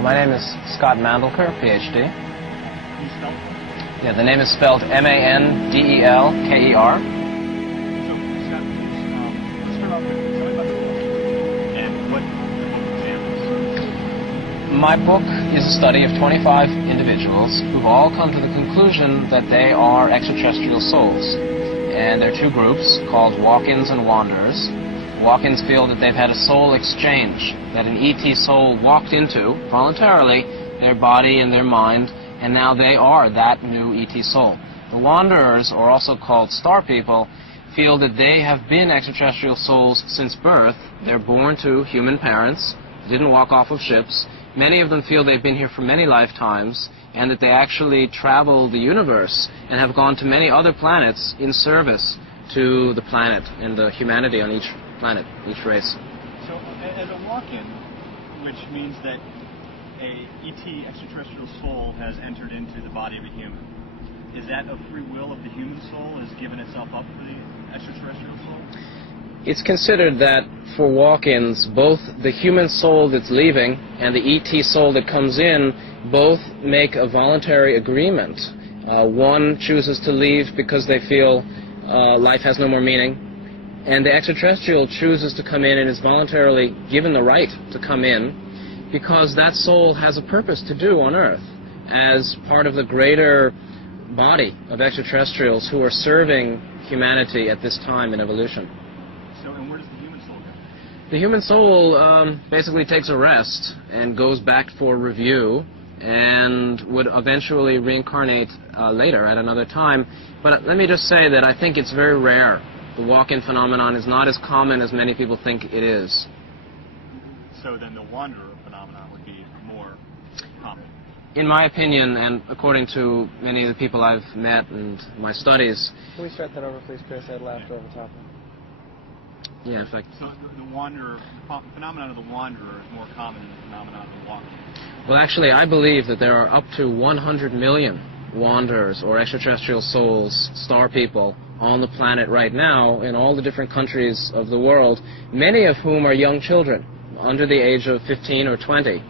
My name is Scott Mandelker, PhD. Can you spell it? Yeah, the name is spelled Mandelker. So, Scott, let's start off with tell me about the book and what the book examines. My book is a study of 25 individuals who've all come to the conclusion that they are extraterrestrial souls. And there are two groups called walk-ins and wanderers. Walk-ins feel that they've had a soul exchange, that an ET soul walked into, voluntarily, their body and their mind, and now they are that new ET soul. The wanderers, or also called star people, feel that they have been extraterrestrial souls since birth. They're born to human parents, didn't walk off of ships. Many of them feel they've been here for many lifetimes, and that they actually travel the universe and have gone to many other planets in service to the planet and the humanity on each planet, each race. So, as a walk-in, which means that a ET extraterrestrial soul has entered into the body of a human, is that a free will of the human soul, has given itself up for the extraterrestrial soul? It's considered that for walk-ins, both the human soul that's leaving and the ET soul that comes in both make a voluntary agreement. One chooses to leave because they feel life has no more meaning, and the extraterrestrial chooses to come in and is voluntarily given the right to come in because that soul has a purpose to do on Earth as part of the greater body of extraterrestrials who are serving humanity at this time in evolution. So, and where does the human soul go? The human soul basically takes a rest and goes back for review and would eventually reincarnate later at another time. But let me just say that I think it's very rare. The walk-in phenomenon is not as common as many people think it is. So then the wanderer phenomenon would be more common. In my opinion, and according to many of the people I've met and my studies... Can we start that over, please, Chris? I laughed over top of it. Yeah, in fact... So the wanderer, the phenomenon of the wanderer is more common than the phenomenon of the walk-in. Well, actually, I believe that there are up to 100 million wanderers or extraterrestrial souls, star people, on the planet right now in all the different countries of the world, many of whom are young children, under the age of 15 or 20.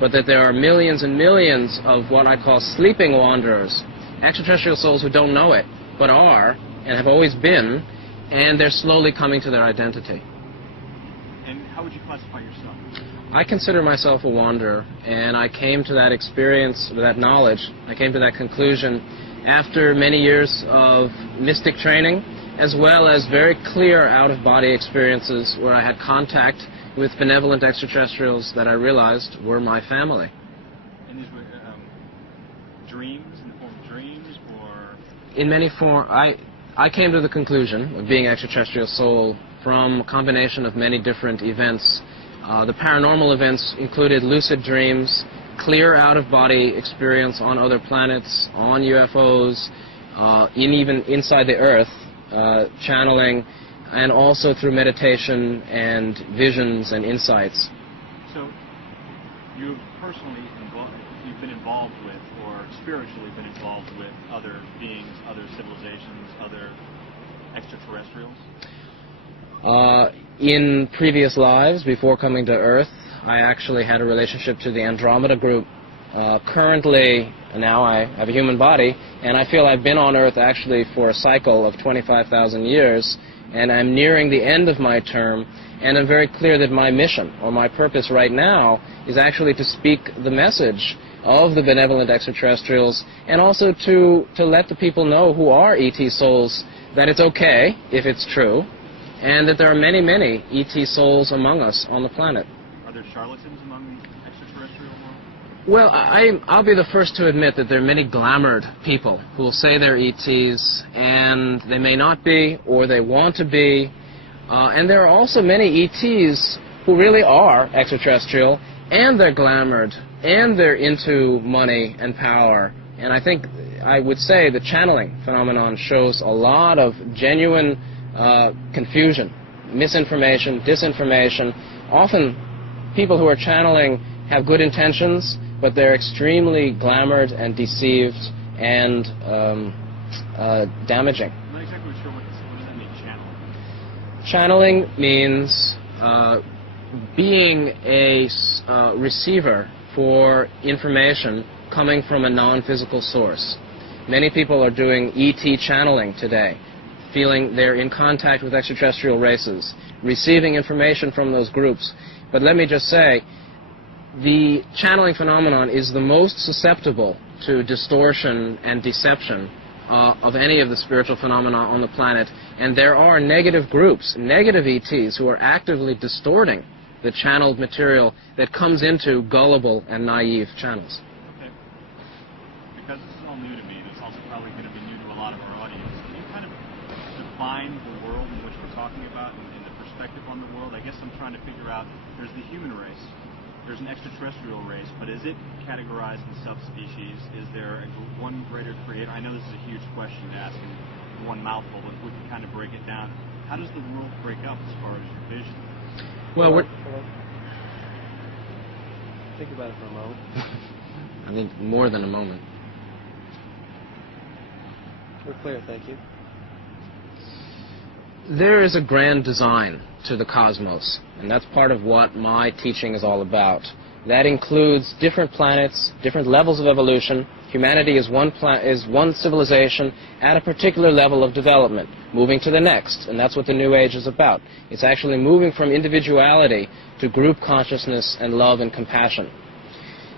But that there are millions and millions of what I call sleeping wanderers, extraterrestrial souls who don't know it, but are, and have always been, and they're slowly coming to their identity. And how would you classify yourself? I consider myself a wanderer, and I came to that experience, that knowledge, I came to that conclusion after many years of mystic training, as well as very clear out-of-body experiences where I had contact with benevolent extraterrestrials that I realized were my family. And these were dreams, in the form of dreams, or? In many forms, I came to the conclusion of being extraterrestrial soul from a combination of many different events. The paranormal events included lucid dreams, clear out-of-body experience on other planets, on UFOs, even inside the Earth, channeling, and also through meditation and visions and insights. So you've personally you've been involved with, or spiritually been involved with, other beings, other civilizations, other extraterrestrials? In previous lives, before coming to Earth, I actually had a relationship to the Andromeda group. Currently, now I have a human body, and I feel I've been on Earth actually for a cycle of 25,000 years, and I'm nearing the end of my term, and I'm very clear that my mission, or my purpose right now, is actually to speak the message of the benevolent extraterrestrials, and also to let the people know who are ET souls that it's okay, if it's true, and that there are many, many ET souls among us on the planet. Are there charlatans among the extraterrestrial world? Well, I'll be the first to admit that there are many glamoured people who will say they're ETs, and they may not be, or they want to be. And there are also many ETs who really are extraterrestrial, and they're glamoured, and they're into money and power. And I think I would say the channeling phenomenon shows a lot of genuine confusion, misinformation, disinformation. Often people who are channeling have good intentions, but they're extremely glamoured and deceived and damaging. I'm not exactly sure what does that mean, channeling? Channeling means being a receiver for information coming from a non-physical source. Many people are doing ET channeling today, feeling they're in contact with extraterrestrial races, receiving information from those groups. But let me just say, the channeling phenomenon is the most susceptible to distortion and deception of any of the spiritual phenomena on the planet. And there are negative groups, negative ETs, who are actively distorting the channeled material that comes into gullible and naive channels. Okay. Because this is all new to me, it's also probably going to be new to a lot of our audience. Can you kind of define the world in which we're talking about and the perspective on the world? I guess I'm trying to figure out, there's the human race, there's an extraterrestrial race, but is it categorized in subspecies? Is there one greater creator? I know this is a huge question to ask in one mouthful, but if we can kind of break it down, how does the world break up as far as your vision? Well, Think about it for a moment. I think more than a moment. We're clear, thank you. There is a grand design to the cosmos, and that's part of what my teaching is all about. That includes different planets, different levels of evolution. Humanity is one civilization at a particular level of development, moving to the next, and that's what the New Age is about. It's actually moving from individuality to group consciousness and love and compassion.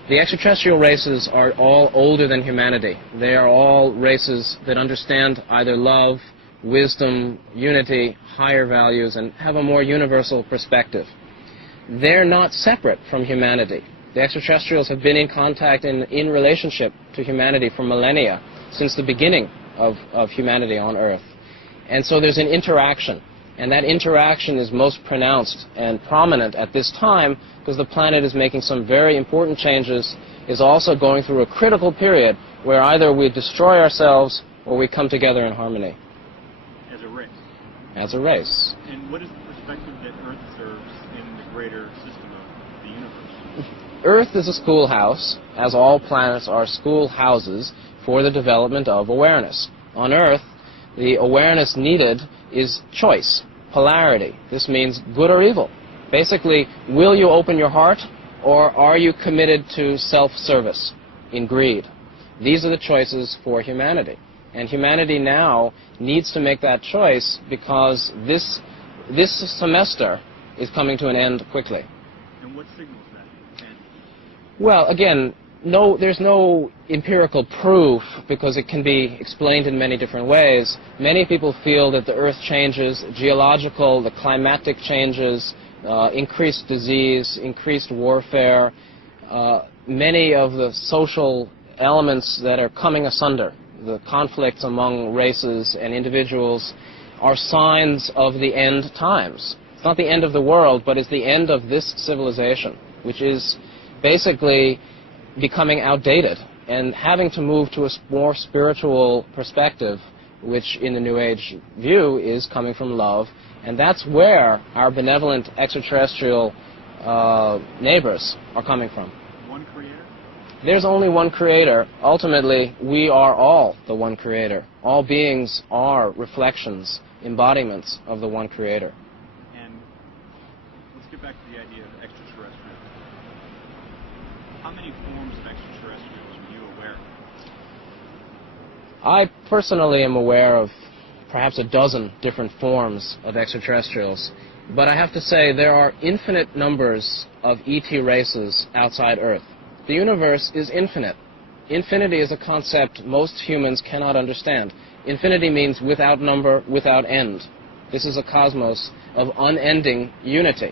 The extraterrestrial races are all older than humanity. They are all races that understand either love, wisdom, unity, higher values, and have a more universal perspective. They're not separate from humanity. The extraterrestrials have been in contact in relationship to humanity for millennia, since the beginning of humanity on Earth. And so there's an interaction, and that interaction is most pronounced and prominent at this time because the planet is making some very important changes, is also going through a critical period where either we destroy ourselves or we come together in harmony. As a race. As a race. And what is the perspective that Earth serves in the greater system of the universe? Earth is a schoolhouse, as all planets are schoolhouses for the development of awareness. On Earth, the awareness needed is choice, polarity. This means good or evil. Basically, will you open your heart, or are you committed to self-service in greed? These are the choices for humanity. And humanity now needs to make that choice because this semester is coming to an end quickly. And what signals that? Well, again, there's no empirical proof because it can be explained in many different ways. Many people feel that the Earth changes, the climatic changes, increased disease, increased warfare, many of the social elements that are coming asunder, the conflicts among races and individuals, are signs of the end times. It's not the end of the world, but it's the end of this civilization, which is basically becoming outdated and having to move to a more spiritual perspective, which in the New Age view is coming from love. And that's where our benevolent extraterrestrial neighbors are coming from. One creator? There's only one creator. Ultimately, we are all the one creator. All beings are reflections, embodiments of the one creator. And let's get back to the idea of extraterrestrial. How many forms of extraterrestrials are you aware of? I personally am aware of perhaps a dozen different forms of extraterrestrials, but I have to say there are infinite numbers of ET races outside Earth. The universe is infinite. Infinity is a concept most humans cannot understand. Infinity means without number, without end. This is a cosmos of unending unity.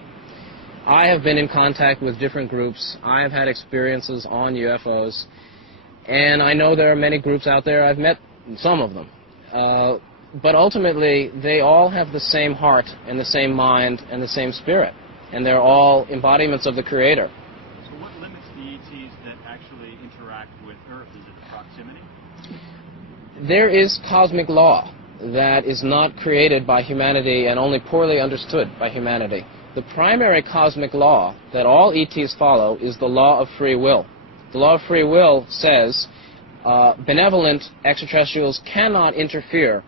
I have been in contact with different groups. I have had experiences on UFOs, and I know there are many groups out there. I've met some of them. But ultimately, they all have the same heart and the same mind and the same spirit, and they're all embodiments of the Creator. So what limits the ETs that actually interact with Earth? Is it proximity? There is cosmic law that is not created by humanity and only poorly understood by humanity. The primary cosmic law that all ETs follow is the law of free will. The law of free will says benevolent extraterrestrials cannot interfere